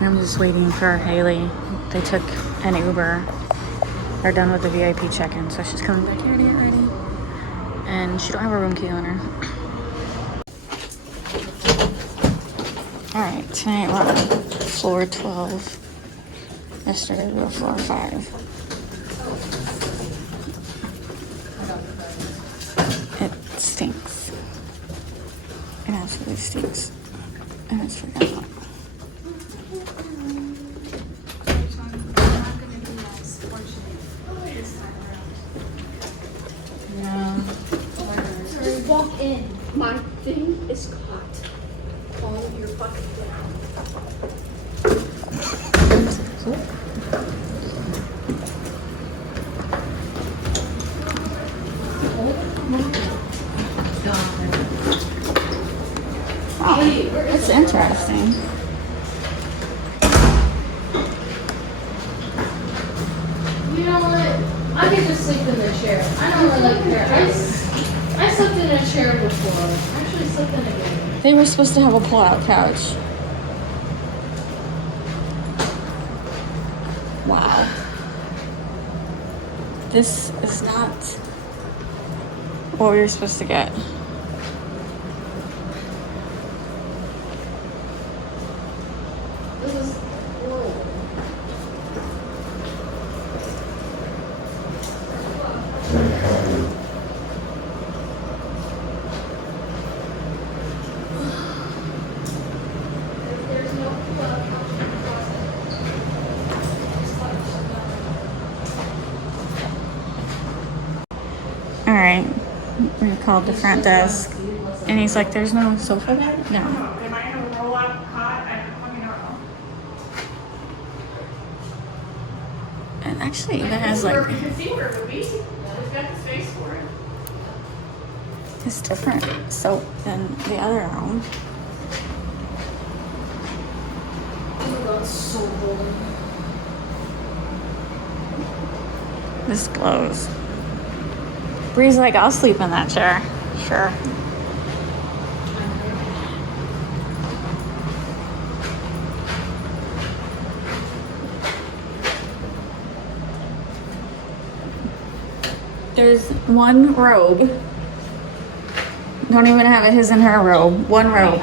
I'm just waiting for Haley. They took an Uber. They're done with the VIP check-in, so she's coming back here to get ready. And she don't have a room key on her. Alright, tonight we're on floor 12. Yesterday we were floor 5. It stinks. It absolutely stinks. And it's freaking hot. Walk in. My thing is caught. Calm your fucking down. Oh, it's interesting. You know what? I could just sleep in the chair. I don't really care. I slept in a chair before. I actually slept in a bed. They were supposed to have a pull-out couch. Wow. This is not what we were supposed to get. This is horrible. There's no All right, we called the front desk, and he's like, "There's no sofa there." No. Am I in a roll-up cot? I don't know. And actually, that has like You can see where it would be. We've got the space for it. it's different soap than the other room. Oh, that's so cold. This blows. Bree's like, "I'll sleep in that chair." Sure. There's one robe. Don't even have a his and her robe. One robe.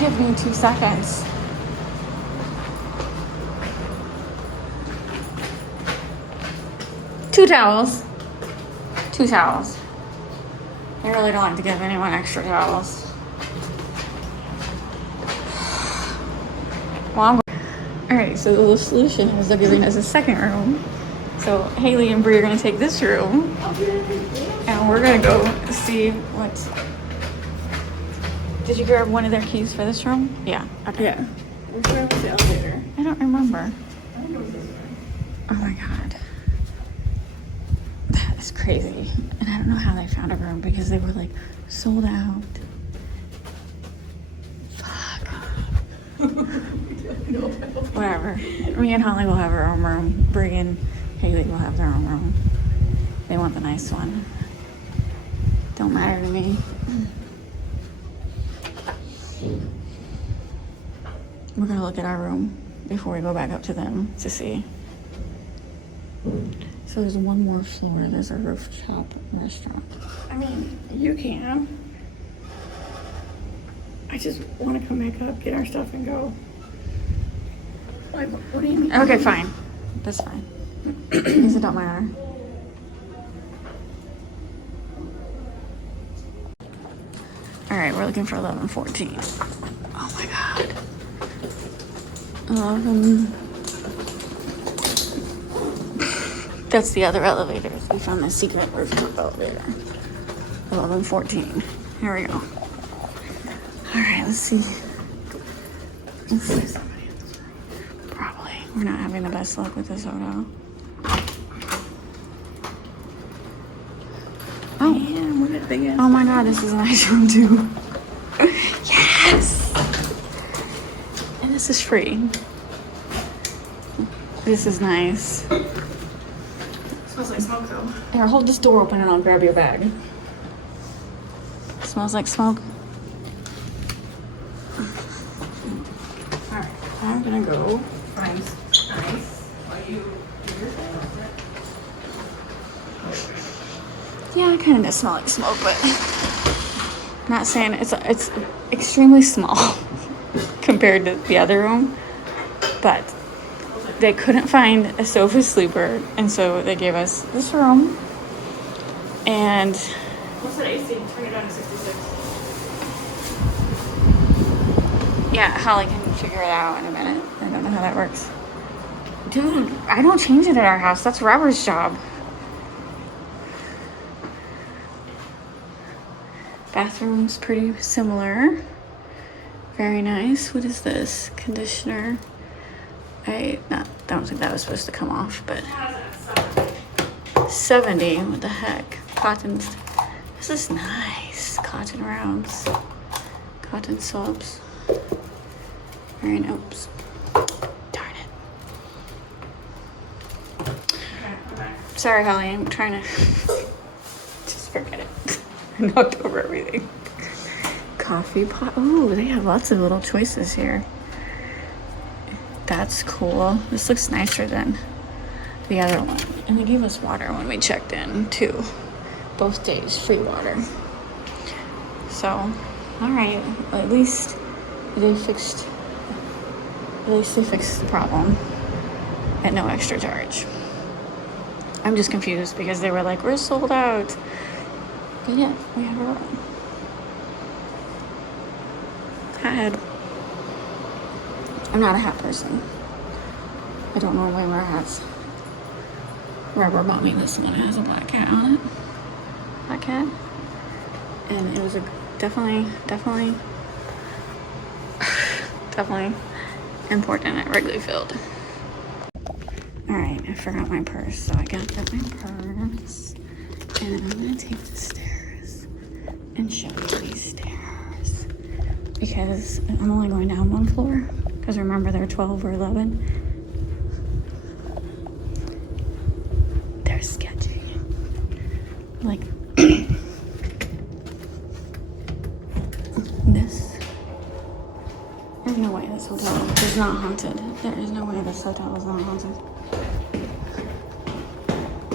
Give me 2 seconds. Two towels. I really don't like to give anyone extra towels. Well, alright, so the solution is they're giving us a second room. So Haley and Bree are gonna take this room, and we're gonna go see what. Did you grab one of their keys for this room? Yeah. Okay. Yeah. Which way was the elevator? I don't remember. I don't know what this is. Oh my god. That is crazy. And I don't know how they found a room because they were like sold out. Fuck. Whatever. Me and Holly will have our own room. Bree and Haley will have their own room. They want the nice one. Don't matter to me. We're gonna look at our room before we go back up to them to see. So there's one more floor. There's a rooftop restaurant. I mean, you can. I just want to come back up, get our stuff, and go. Like, what do you mean? Okay, fine. That's fine. Because it don't matter. All right, we're looking for 1114. Oh my god. 11. That's the other elevators. We found the secret rooftop elevator. 1114. Here we go. All right, let's see. Let's see somebody in this room. Probably. We're not having the best luck with this hotel. Oh. Man, what a big ass. Oh my god, this is a nice room too. Yes! And this is free. This is nice. Smells like smoke though. Here, hold this door open and I'll grab your bag. Smells like smoke. I'm gonna go. Nice. Are you here? Yeah, I kind of does smell like smoke, but not saying it's extremely small compared to the other room. But they couldn't find a sofa sleeper, and so they gave us this room. And What's that AC? Turn it down to 66. yeah, Holly can figure it out in a minute. I don't know how that works. Dude, I don't change it at our house. That's Robert's job. Bathroom's pretty similar. Very nice. What is this? Conditioner. I don't think that was supposed to come off, but 70. What the heck? Cotton's. This is nice. Cotton rounds. Cotton swabs. Very nice. Oops. Darn it. Sorry, Holly. I'm trying to. Just forget it. I knocked over everything. Coffee pot. Oh, they have lots of little choices here. That's cool. This looks nicer than the other one. And they gave us water when we checked in, too. Both days, free water. So, alright. At least they fixed the problem at no extra charge. I'm just confused because they were like, we're sold out. But yeah, we have a room. I'm not a hat person. I don't normally wear hats. Robert bought me this one. It has a black cat on it. Black cat. And it was a definitely important at Wrigley Field. Alright, I forgot my purse, so I gotta get my purse. And I'm gonna take the stairs and show you these stairs. Because I'm only going down one floor. Because remember, they're 12 or 11. They're sketchy. Like, this. There's no way this hotel is not haunted. There is no way this hotel is not haunted.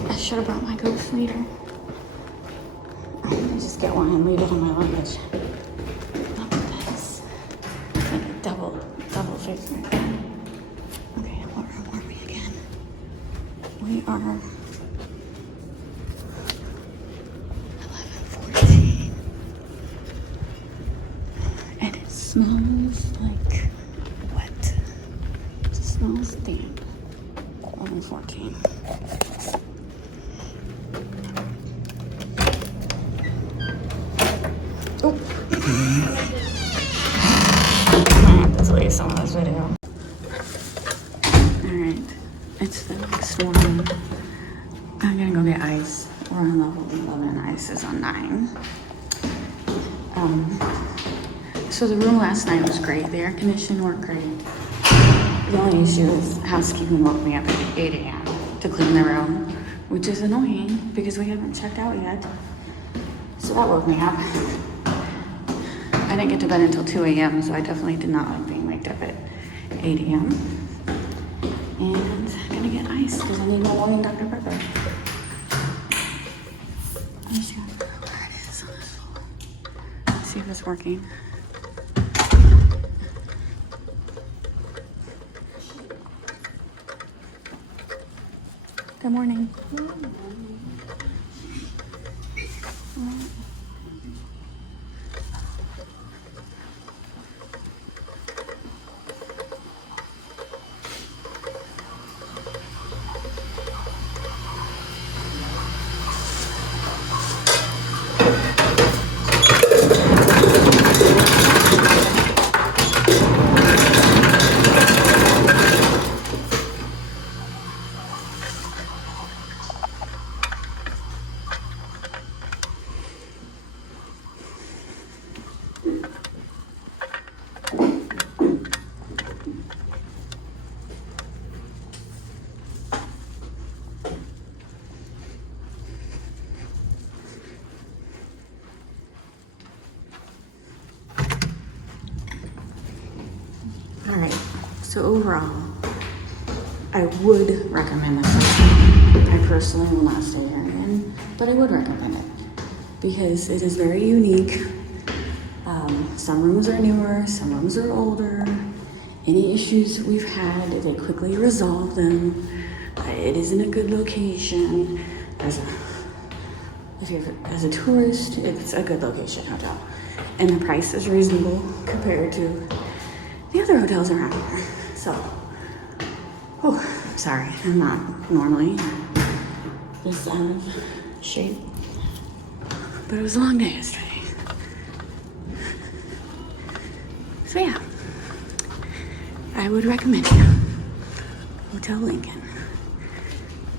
I should have brought my ghost leader. I'm gonna just get one and leave it in my luggage. Look at this. It's like a double face right there. Okay, what room are we again? We are 1114. And it smells like wet. It smells damp. 1114. Delete some of this video. Alright, it's the next one. I'm gonna go get ice. We're on level 11. Ice is on 9. So the room last night was great. The air conditioning worked great. The only issue is housekeeping woke me up at 8 a.m. to clean the room, which is annoying because we haven't checked out yet. So that woke me up. I didn't get to bed until 2 a.m., so I definitely did not like being waked up at 8 a.m. And I'm gonna get ice because I need my morning Dr. Pepper. Let me see where it is on this floor. Let's see if it's working. Good morning. So overall, I would recommend this hotel. I personally will not stay here again, but I would recommend it because it is very unique. Some rooms are newer, some rooms are older. Any issues we've had, they quickly resolve them. It is in a good location. As a tourist, it's a good location hotel. And the price is reasonable compared to the other hotels around here. So, sorry, I'm not normally this out of shape. But it was a long day yesterday. So yeah, I would recommend it. Hotel Lincoln.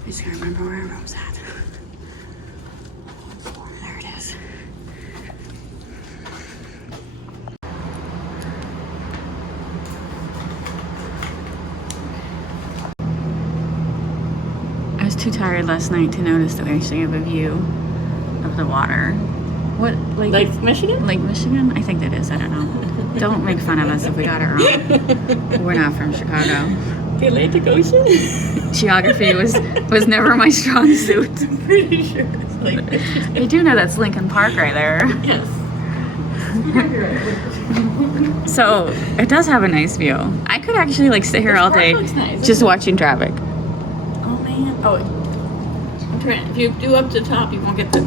I just gotta remember where our room's at. There it is. I was too tired last night to notice that we actually have a view of the water. What, Lake Michigan? Lake Michigan? I think that is. I don't know. Don't make fun of us if we got it wrong. We're not from Chicago. The Atlantic Ocean? Geography was never my strong suit. I'm pretty sure it's Lake Michigan. You do know that's Lincoln Park right there. Yes. So it does have a nice view. I could actually like sit here all day Looks nice. just watching traffic. Oh man. Oh, I'm trying. If you do up to the top, you won't get the